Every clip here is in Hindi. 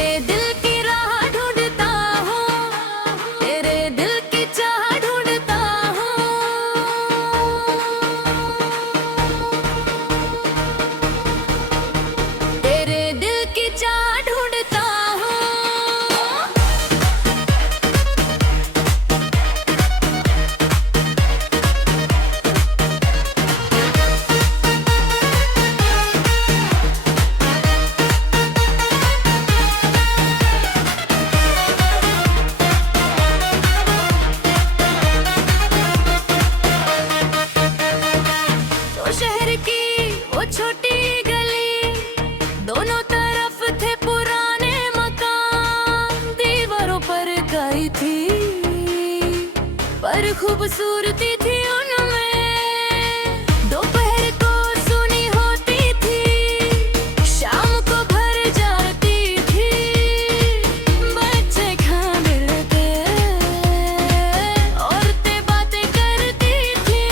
तेरे दिल की राह ढूंढता हूँ, तेरे दिल की चाह ढूंढता हूँ। तेरे दिल की चाह ढूंढता हूँ। शहर की वो छोटी गली, दोनों तरफ थे पुराने मकान। दीवारों पर काई थी पर खूबसूरती थी उनमें। दोपहर को सुनी होती थी, शाम को भर जाती थी। बच्चे खाने औरतें बातें करती थी।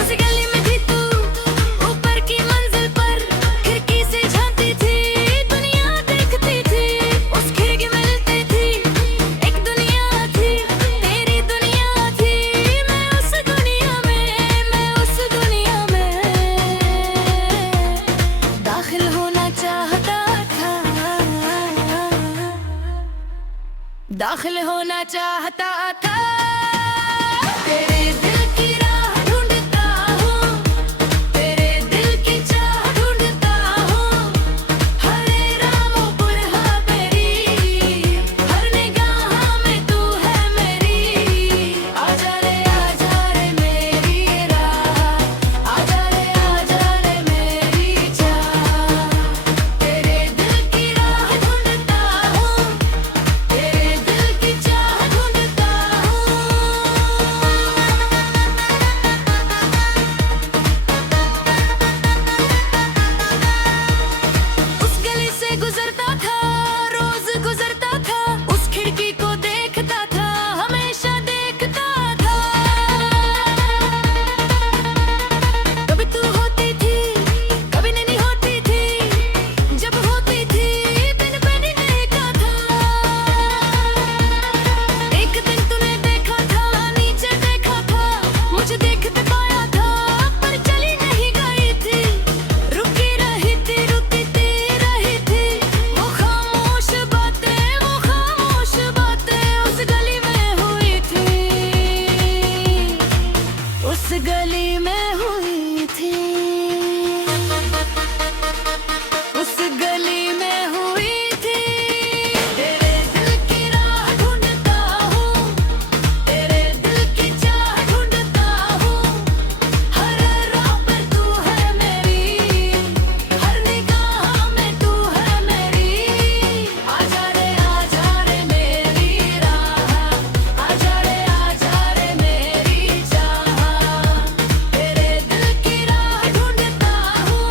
उस गली में भी तू ऊपर की मंजिल पर खिड़की से झांकती थी, दुनिया देखती थी। उस खिड़की में मिलती थी एक दुनिया थी, तेरी दुनिया थी। मैं उस दुनिया में दाखिल होना चाहता था, दाखिल होना चाहता था। तेरे दिल की राह ढूंढता हूँ, तेरे दिल की चाह ढूंढता हूँ। हर राहों पर हाँ तेरी, हर निगाह में तू है मेरी। आजा रे मेरी राह, आजा रे मेरी चाह। तेरे दिल की राह ढूंढता हूँ, तेरे दिल की चाह ढूंढता हूँ। उस गली से गुजरता था, रोज गुजरता था। उस खिड़की को देखता था, हमेशा देखता था। कभी तू होती थी, कभी नहीं होती थी। जब होती थी दिन पे नहीं देखा था। एक दिन तूने देखा था, नीचे देखा था, मुझे देखते पाया था पर चली नहीं गई थी। रुकी रही थी, रुकती रही थी। वो खामोश बातें उस गली में हुई थी, उस गली में हुई थी, उस गली में हुई थी। तेरे दिल की राह ढूंढता हूँ, तेरे दिल की चाह ढूंढता हूँ। हर राह पर तू है मेरी, हर निगाह में तू है मेरी। आजा रे मेरी राह, आजा रे मेरी चाह। तेरे दिल की राह ढूंढता हूँ,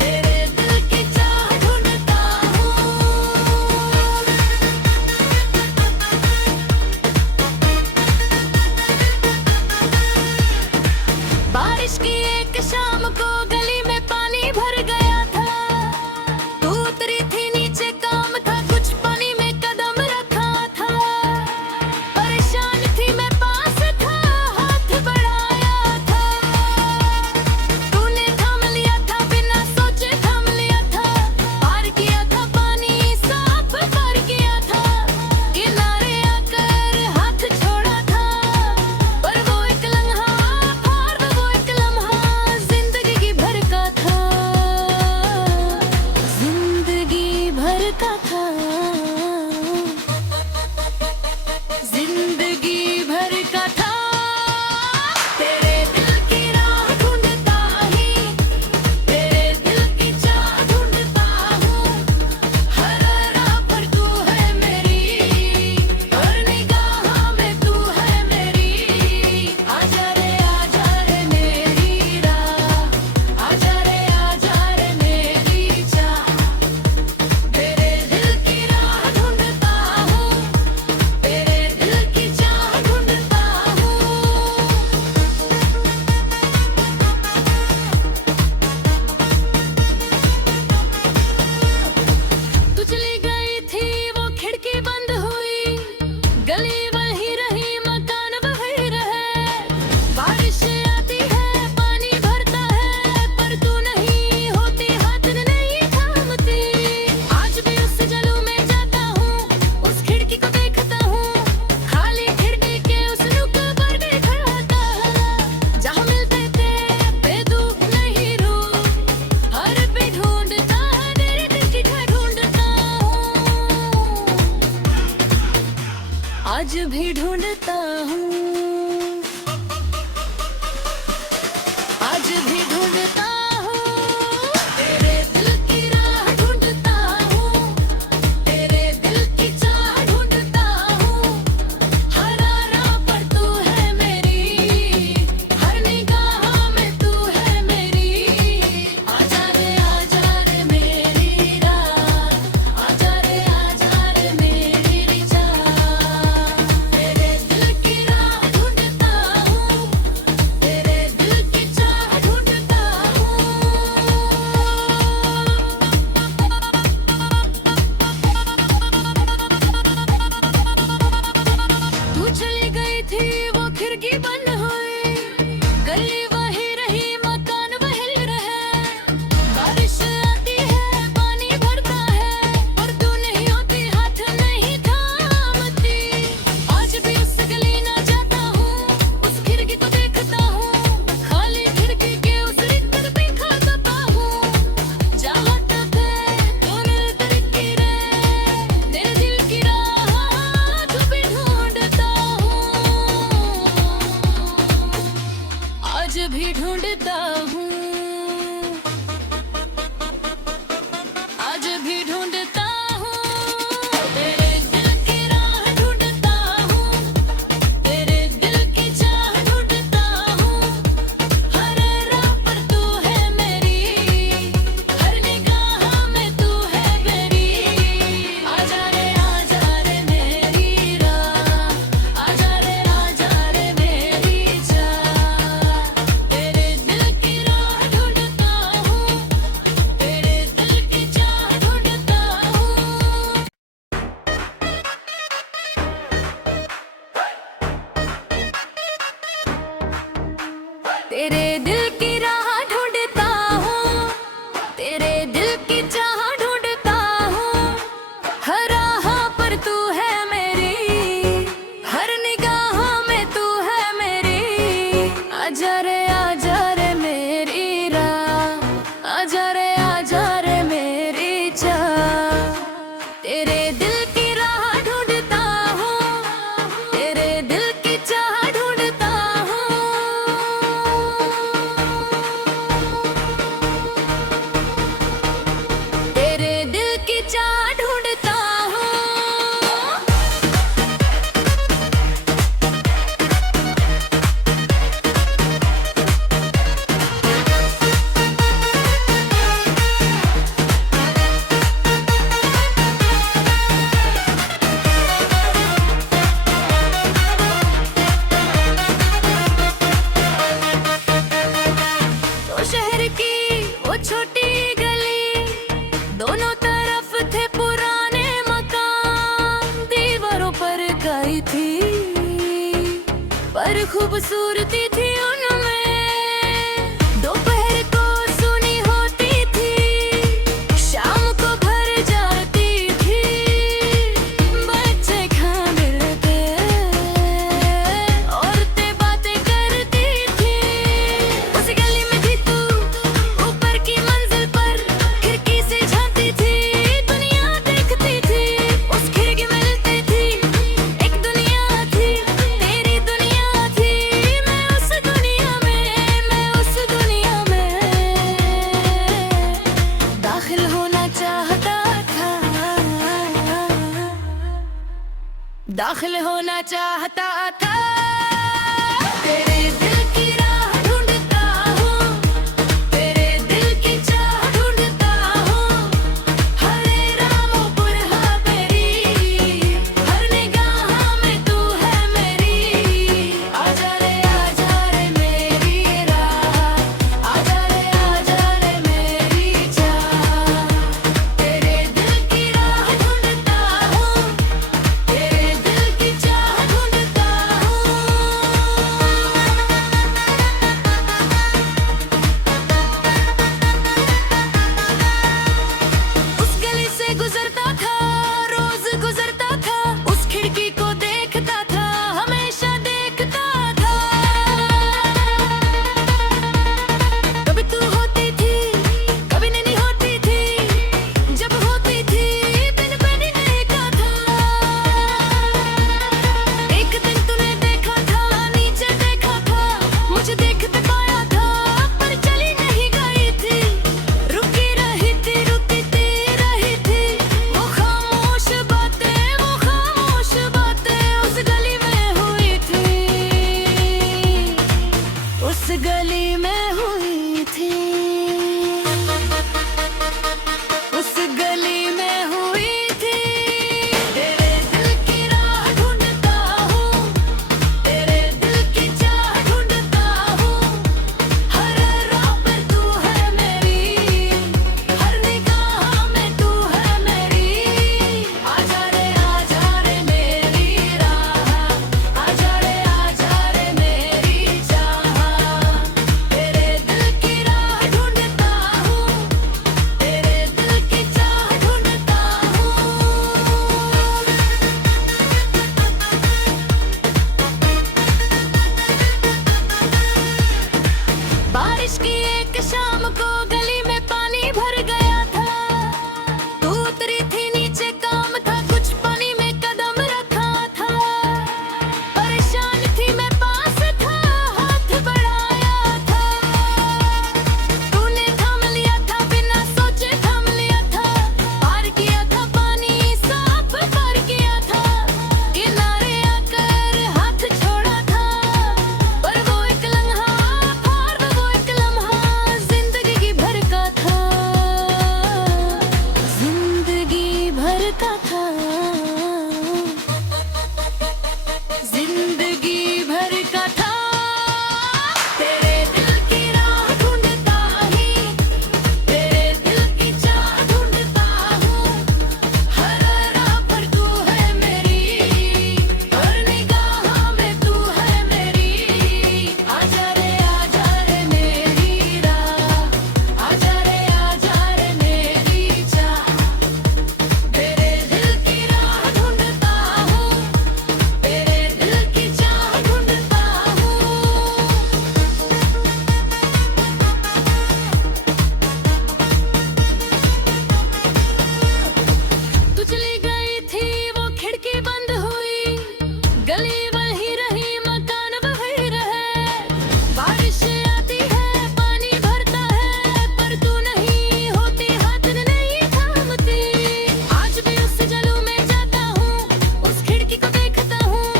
तेरे दिल की चाह ढूंढता हूँ। बारिश की एक शाम को गली में पानी भर गया था। तू उतरी थी नीचे, काम था कुछ, पानी में कदम रखा था। परेशान थी मैं, पास था, हाथ बढ़ाया था। तूने थाम लिया था, बिना सोचे थाम लिया था। पार किया था पानी, साफ पार किया था। किनारे आकर हाथ छोड़ा था, पर वो एक लम्हा, वो एक लम्हा जिंदगी की भर का था, जिंदगी भर का था, जिंदगी भर का था। तेरे दिल की राह ढूंढता ही, तेरे दिल की चाह ढूंढता हूँ। हर राह पर तू है मेरी, हर निगाह में तू है मेरी। आजा रे मेरी राह, आजा रे मेरी चाह। तेरे दिल की राह आज भी ढूंढता हूँ, आज भी ढूंढता हूँ, तेरे दिल की राह ढूंढता हूँ, तेरे दिल की चाह ढूंढता हूँ। हर राह पर तू है मेरी, हर निगाह में तू है मेरी। आजा रे मेरी राह, आजा रे मेरी चाह। तेरे दिल की राह ढूंढता हूँ, तेरे दिल की चाह ढूंढता हूँ। तू चली गई थी वो खिड़की बंद हुई, गली वही रही मकान बहल रहे। बारिश आती है पानी भरता है, और तू नहीं होती हाथ नहीं थामती। आज भी उस गली ना जाता हूँ, उस खिड़की को देखता हूँ, खाली खिड़की के उस रिक्त पे खाता हूँ। चाहत थे तो मिलकर गिरे, तेरे दिल की राह तू भी ढूंढता हूँ, आज भी ढूंढता हूँ, आज भी ढूंढता हूँ। तेरे दिल की राह ढूंढता हूँ, तेरे दिल की चाह ढूंढता हूँ। हर राह पर तू है मेरी, हर निगाह में तू है मेरी। आजा रे मेरी राह, आजा रे मेरी चाह। तेरे दिल की राह ढूंढता हूँ, तेरे दिल की चाह ढूंढता हूँ। तेरे दिल की राह ढूंढता हूँ, तेरे दिल की चाह ढूंढता हूँ। हर राह पर तू है मेरी, हर निगाह में तू है मेरी। आजा रे मेरी राह, आजा रे मेरी चाह। तेरे दिल की राह ढूंढता हूँ, तेरे दिल की चाह ढूंढता हूँ। तेरे दिल की चाह ढूंढता हूँ। तो शहर की वो छोटी गली, दोनों तरफ थे पुराने मकान। दीवारों पर काई थी, पर खूबसूरती थी उनमें। दोपहर को सुनी होती थी, शाम को भर जाती थी। बच्चे खाने औरतें बातें करती थी। उस गली में थी तू, ऊपर की मंजिल पर खिड़की से झांकती थी, दुनिया देखती थी। उस खिड़की में मिलती थी, एक दुनिया थी, तेरी दुनिया थी। मैं उस दुनिया में दाखिल होना चाहता था, दाखिल होना चाहता था। तेरे दिल की राह ढूंढता हूँ, तेरे दिल की चाह ढूंढता हूँ। हर राहों पर है मेरी, हर निगाह में तू है मेरी। आजा रे मेरी राह, आजा रे मेरी चाह। तेरे दिल की राह ढूंढता हूँ, तेरे दिल की चाह ढूंढता हूँ। था। जिंदगी भर का था तेरे दिल की राह ढूंढता ही, तेरे दिल की चाह ढूंढता हूँ। हर राह पर तू है मेरी, हर निगाह में तू है मेरी। आजा रे मेरी राह, आजा रे मेरी चाह। तेरे दिल की राह ढूंढता हूँ, तेरे दिल की चाह ढूंढता हूँ। तू चली गई थी वो खिड़की बंद हुई, गली वही रही मकान वही रहे। बारिश आती है पानी भरता है, पर तू नहीं होती हाथ नहीं थामती। आज भी उस जलू में जाता हूँ, उस खिड़की को देखता हूँ,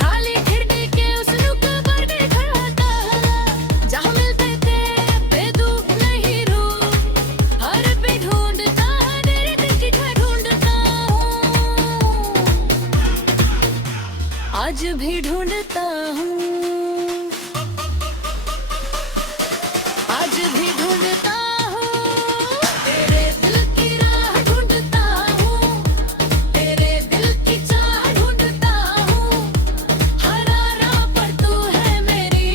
खाली खिड़की के उस नुक्कड़ पर देखा था। जहाँ मिलते थे बेदूब नहीं रूह, हर पे ढूंढता तेरे दिल की खाई ढूंढता हूँ। आज भी ढूंढता हूँ, आज भी ढूंढता हूँ। तेरे दिल की राह ढूंढता हूँ, तेरे दिल की चाह ढूंढता हूँ। हर राह पर तू है मेरी,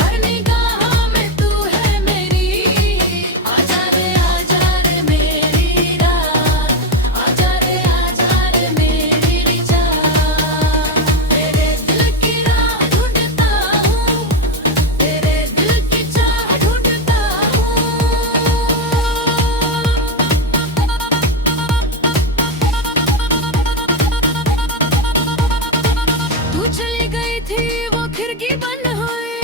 हर निगाह में तू है मेरी। आजा रे मेरी राह, आजा रे मेरी चाह। तेरे दिल की राह ढूंढता हूँ, तेरे दिल की चाह ढूंढता हूँ। तू चली गई थी वो खिड़की बंद हुई,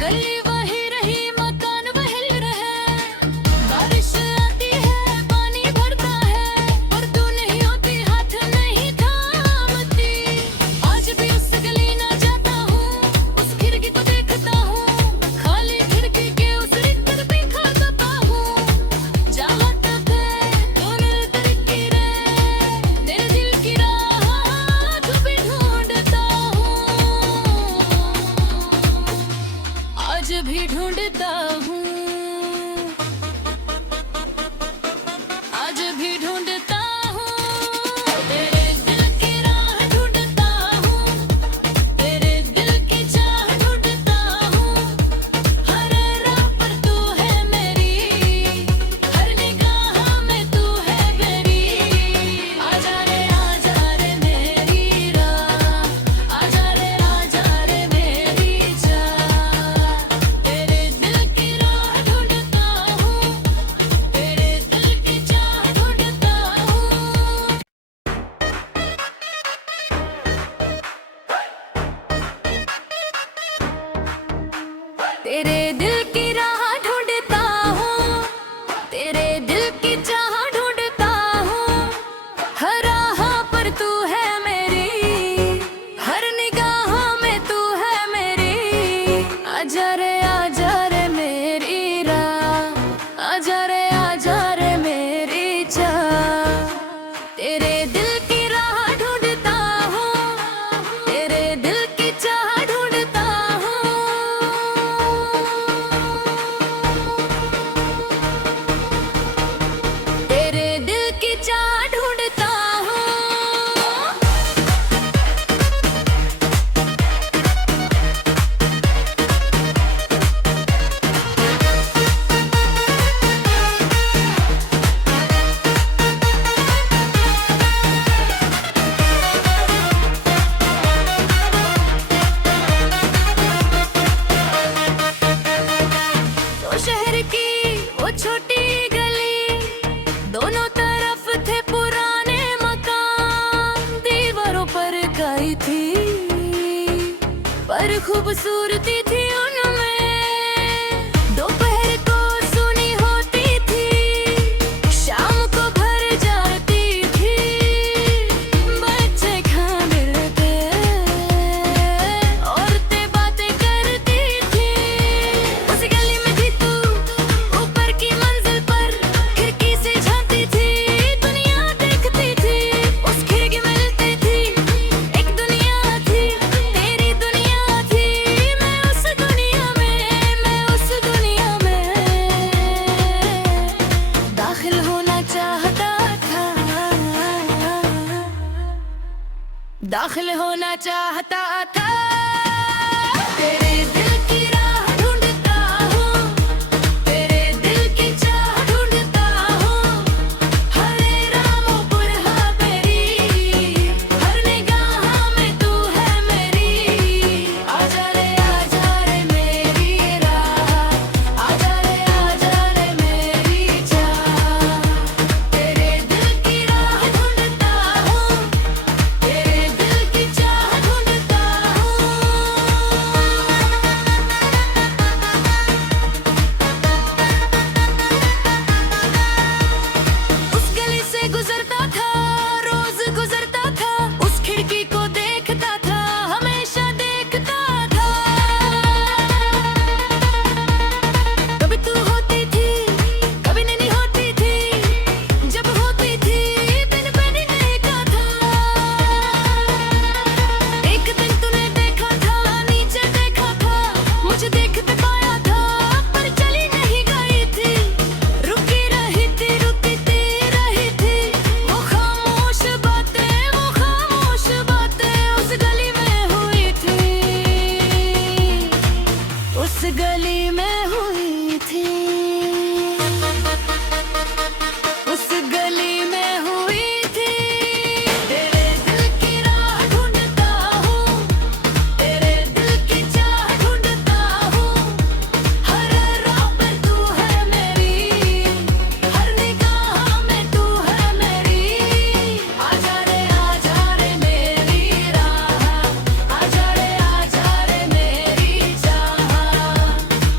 गली वही रही मकान वही रहे। बारिश आती है पानी भरता है, पर तू नहीं होती हाथ नहीं थामती। आज भी उस गली ना जाता हूँ, उस खिड़की को देखता हूँ, खाली खिड़की के उस रिक्त पे खाता हूँ। जहाँ तक है दोनों तरीके रे, तेरे दिल की राह तू भी ढूंढता हूँ। आज भी ढूंढता हूँ, आज भी ढूंढता हूँ। तेरे दिल की राह ढूंढता हूँ, तेरे दिल की चाह ढूंढता हूँ। हर राह पर तू है मेरी, हर निगाह में तू है मेरी। आजा रे मेरी राह, आजा रे मेरी चाह। तेरे दिल की राह ढूंढता हूँ, तेरे दिल की चाह ढूंढता हूँ। तेरे दिल की राह ढूंढता हूँ, तेरे दिल की चाह ढूंढता हूँ। हर राह पर तू है मेरी, हर निगाह में तू है मेरी। आजा रे मेरी राह, आजा रे मेरी चाह। तेरे दिल की राह ढूंढता हूँ, तेरे दिल की चाह ढूंढता हूँ। तेरे दिल की चाह ढूंढता हूँ। तो शहर की वो छोटी गली, दोनों तरफ थे पुराने मकान। दीवारों पर काई थी, पर खूबसूरती थी उनमें। दोपहर को सुनी होती थी, शाम को भर जाती थी। बच्चे खाने लगे, औरतें बातें करती थी। उस गली में भी तू ऊपर की मंजिल पर खिड़की से झांकती थी, दुनिया देखती थी। दाखिल होना चाहता था, तेरे दिल की राह ढूंढता हूँ, तेरे दिल की चाह ढूंढता हूँ। हर राहों पर हाँ मेरी, हर निगाह में तू है मेरी। आजा रे मेरी राह, आजा रे मेरी चाह। तेरे दिल की राह ढूंढता हूँ, तेरे दिल की चाह ढूंढता हूँ। उस गली से गुजरता था, रोज गुजरता था, उस खिड़की को देखता था, हमेशा देखता था। कभी तू होती थी, कभी नहीं होती थी, जब होती थी बिन बने देखा था। एक दिन तूने देखा था, नीचे देखा था, मुझे देखते पाया था, पर चली नहीं गई थी। रुकी रही थी, रुकती रही थी, वो खामोश बातें उस गली में हुई थी, उस गली में हुई थी, उस गली में हुई थी। तेरे दिल की राह ढूंढता हूँ, तेरे दिल की चाह ढूंढता हूँ। हर राह पर तू है मेरी, हर निगाह में तू है मेरी। आजा रे मेरी राह, आजा रे मेरी चाह।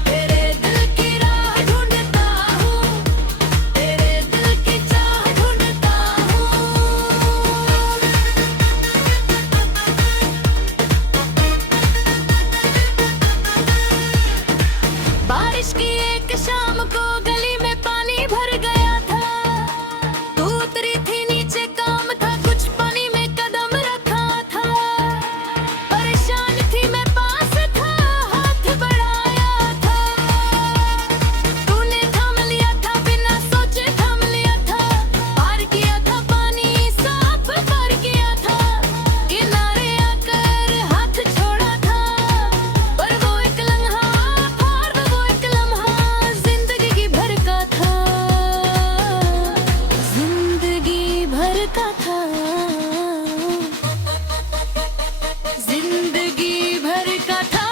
तेरे दिल की राह ढूंढता हूँ, तेरे दिल की चाह ढूंढता हूँ। बारिश की एक शाम को गली में पानी भर गया था। तू उतरी थी नीचे, काम था कुछ पानी में कदम रखा था। परेशान थी मैं, पास था, हाथ बढ़ाया था। तूने थाम लिया था, बिना सोचे थाम लिया था। पार किया था पानी, साफ पार किया था। किनारे आकर हाथ छोड़ा था, पर वो एक लम्हा, पार वो एक लम्हा जिंदगी भर का था, जिंदगी भर का था, जिंदगी भर का था।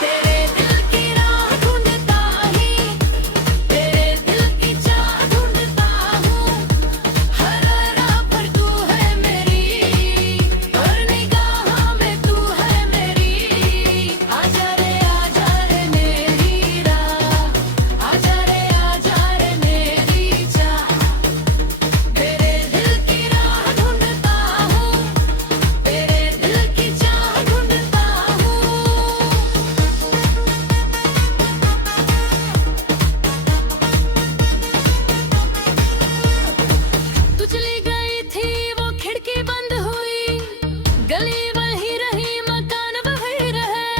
तेरे दिल की राह ढूंढता ही, तेरे दिल की चाह ढूंढता हूँ। हर राह पर तू है मेरी, हर निगाह में तू है मेरी। आजा रे मेरी राह, आजा रे मेरी चाह। तेरे दिल की राह ढूंढता हूँ, तेरे दिल की चाह ढूंढता हूँ। तू चली गई थी, वो खिड़की बंद हुई, गली वही रही, मकान वही रहे।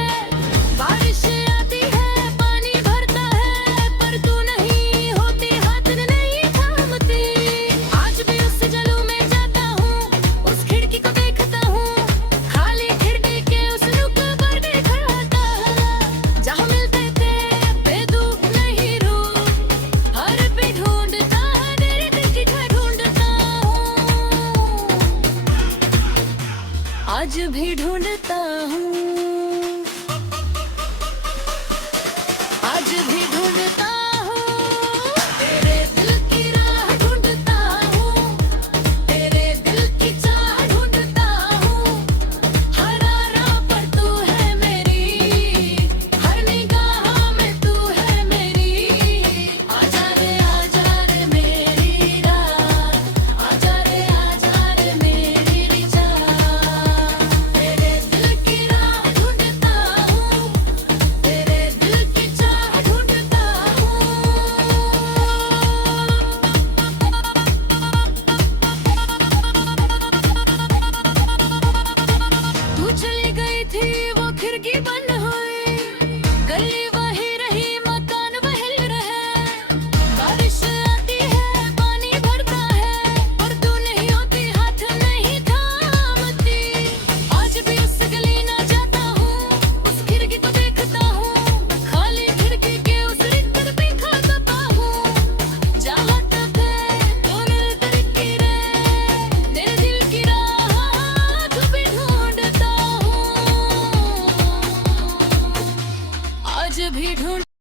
बारिश आती है, पानी भरता है, पर तू नहीं होती, हाथ नहीं थामती। आज भी उस जलू में जाता हूँ, उस खिड़की को देखता हूँ, खाली खिड़की के उस नुक पर देखता हूँ। जहाँ मिलते थे बेदू नहीं रूह, हर पे ढूंढता है, तेरे दिल की चाह ढूंढता हूँ। आज भी ढूंढता हूँ।